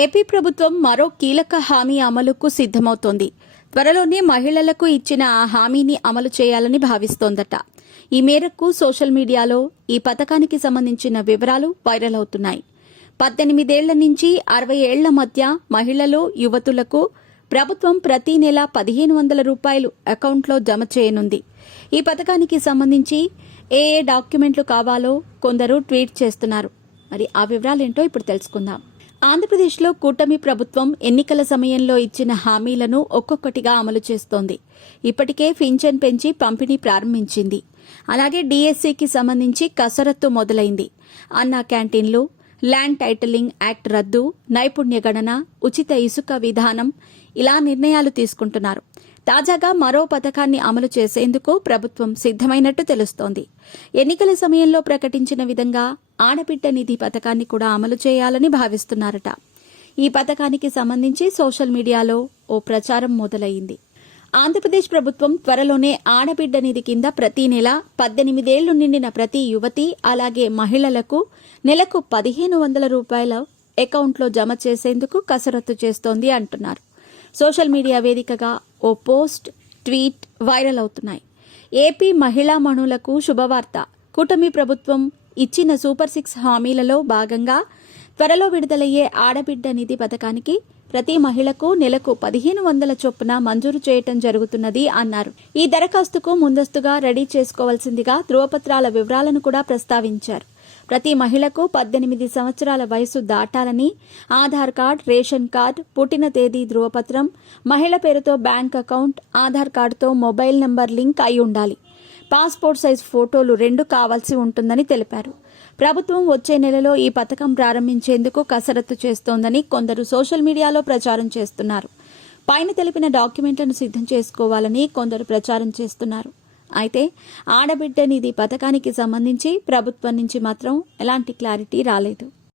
AP ప్రభుత్వం మరో కీలక హామీ అమలుకు సిద్దమవుతోంది. త్వరలోనే మహిళలకు ఇచ్చిన ఆ హామీని అమలు చేయాలని భావిస్తోందట. ఈ మేరకు సోషల్ మీడియాలో ఈ పథకానికి సంబంధించిన వివరాలు వైరల్ అవుతున్నాయి. 18 ఏళ్ల నుంచి 60 ఏళ్ల మధ్య మహిళలు, యువతులకు ప్రభుత్వం ప్రతి నెల 1500 రూపాయలు అకౌంట్లో జమ చేయనుంది. ఈ పథకానికి సంబంధించి ఏ డాక్యుమెంట్లు కావాలో కొందరు ట్వీట్ చేస్తున్నారు. మరి ఆ వివరాలేంటో ఇప్పుడు తెలుసుకుందాం. ఆంధ్రప్రదేశ్లో కూటమి ప్రభుత్వం ఎన్నికల సమయంలో ఇచ్చిన హామీలను ఒక్కొక్కటిగా అమలు చేస్తోంది. ఇప్పటికే పింఛన్ పెంచి పంపిణీ ప్రారంభించింది. అలాగే డీఎస్సీకి సంబంధించి కసరత్తు మొదలైంది. అన్నా క్యాంటీన్లు, ల్యాండ్ టైటిలింగ్ యాక్ట్ రద్దు, నైపుణ్య గణన, ఉచిత ఇసుక విధానం ఇలా నిర్ణయాలు తీసుకుంటున్నారు. తాజాగా మరో పథకాన్ని అమలు చేసేందుకు ప్రభుత్వం సిద్దమైనట్టు తెలుస్తోంది. ఎన్నికల సమయంలో ప్రకటించిన విధంగా ఆడబిడ్డ నిధి పథకాన్ని కూడా అమలు చేయాలని భావిస్తున్నారట. ఈ పథకానికి సంబంధించి సోషల్ మీడియాలో ఓ ప్రచారం మొదలైంది. ఆంధ్రప్రదేశ్ ప్రభుత్వం త్వరలోనే ఆడబిడ్డ నిధి కింద ప్రతి నెల 18 ఏళ్లు నిండిన ప్రతి యువతి, అలాగే మహిళలకు నెలకు 1500 రూపాయల అకౌంట్లో జమ చేసేందుకు కసరత్తు చేస్తోంది అంటున్నారు. సోషల్ మీడియా వేదికగా ఓ పోస్ట్, ట్వీట్ వైరల్ అవుతున్నాయి. ఏపీ మహిళా మణులకు శుభవార్త. కూటమి ప్రభుత్వం ఇచ్చిన సూపర్ 6 హామీలలో భాగంగా త్వరలో విడుదలయ్యే ఆడబిడ్డ నిధి పథకానికి ప్రతి మహిళకు నెలకు 1500 చొప్పున మంజూరు చేయటం జరుగుతున్నది అన్నారు. ఈ దరఖాస్తుకు ముందస్తుగా రెడీ చేసుకోవాల్సిందిగా ధృవపత్రాల వివరాలను కూడా ప్రస్తావించారు. ప్రతి మహిళకు 18 సంవత్సరాల వయసు దాటాలని, ఆధార్ కార్డ్, రేషన్ కార్డ్, పుట్టిన తేదీ ధృవపత్రం, మహిళ పేరుతో బ్యాంక్ అకౌంట్, ఆధార్ కార్డుతో మొబైల్ నంబర్ లింక్ అయి ఉండాలి. పాస్పోర్ట్ సైజ్ ఫోటోలు 2 కావాల్సి ఉంటుందని తెలిపారు. ప్రభుత్వం వచ్చే నెలలో ఈ పథకం ప్రారంభించేందుకు కసరత్తు చేస్తోందని కొందరు సోషల్ మీడియాలో ప్రచారం చేస్తున్నారు. పైన తెలిపిన డాక్యుమెంట్లను సిద్దం చేసుకోవాలని కొందరు ప్రచారం చేస్తున్నారు. అయితే ఆడబిడ్డ నిధి పథకానికి సంబంధించి ప్రభుత్వం నుంచి మాత్రం ఎలాంటి క్లారిటీ రాలేదు.